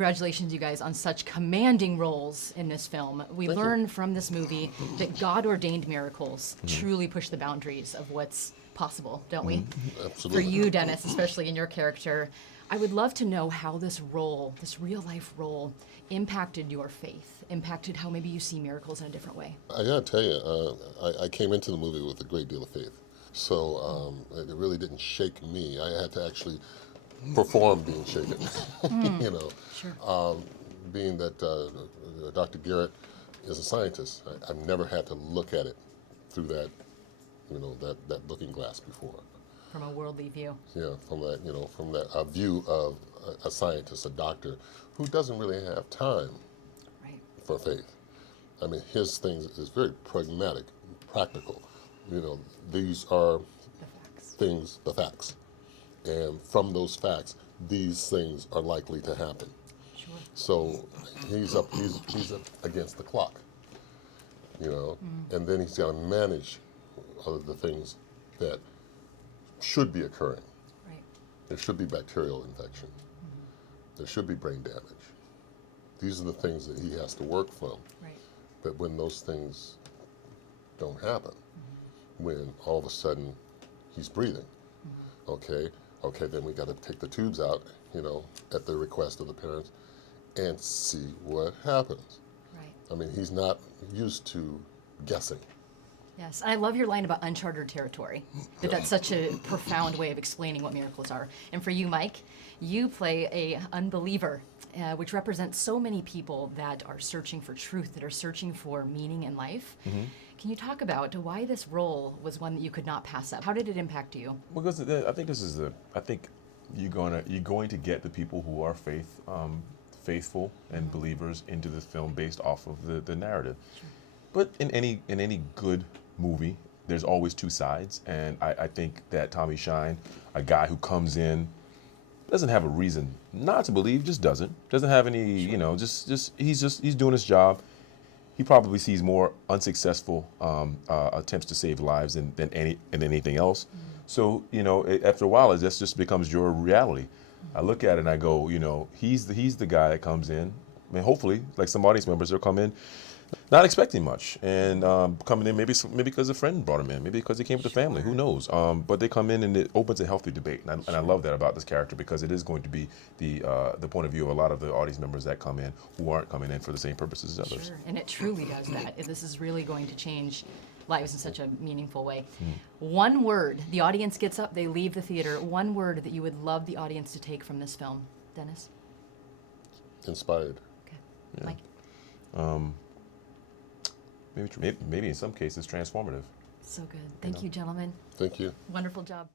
congratulations, you guys, on such commanding roles in this film. We learn from this movie that God-ordained miracles truly push the boundaries of what's possible, don't we? Absolutely. For you, Dennis, especially in your character, I would love to know how this role, this real-life role, impacted your faith, impacted how maybe you see miracles in a different way. I gotta tell you, I came into the movie with a great deal of faith. So it really didn't shake me. I had to actually perform being shaken. You know, Sure. being that Dr. Garrett is a scientist, I've never had to look at it through that, that looking glass before. From a worldly view. Yeah, from that view of a scientist, a doctor, who doesn't really have time Right. for faith. I mean, his things is very pragmatic, practical. These are The facts. things, the facts. And from those facts, these things are likely to happen. Sure. So he's up against the clock, and then he's got to manage other the things that should be occurring. Right. There should be bacterial infection. There should be brain damage. These are the things that he has to work from. Right. But when those things don't happen, when all of a sudden he's breathing, okay, then we got to take the tubes out, at the request of the parents, and see what happens. Right. I mean, he's not used to guessing. Yes, I love your line about uncharted territory. That's such a profound way of explaining what miracles are. And for you, Mike, you play a unbeliever, which represents so many people that are searching for truth, that are searching for meaning in life. Can you talk about why this role was one that you could not pass up? How did it impact you? Because I think you're going to get the people who are faithful and believers into this film based off of the narrative. Sure. But in any good movie, there's always two sides, and I think that Tommy Shine, a guy who comes in, doesn't have a reason not to believe, just doesn't have any, he's doing his job. He probably sees more unsuccessful attempts to save lives than anything else. So after a while, it just becomes your reality. I look at it and I go, he's the guy that comes in. I mean, hopefully, like some audience members, they'll come in not expecting much, and coming in maybe because a friend brought him in, maybe because he came with the family, who knows? But they come in and it opens a healthy debate, and I love that about this character, because it is going to be the point of view of a lot of the audience members that come in who aren't coming in for the same purposes as others. Sure, and it truly does that. This is really going to change lives in such a meaningful way. One word, the audience gets up, they leave the theater. One word that you would love the audience to take from this film, Dennis? Inspired. Okay, Yeah. Mike? Maybe in some cases transformative. So good. Thank you, gentlemen. Thank you. Wonderful job.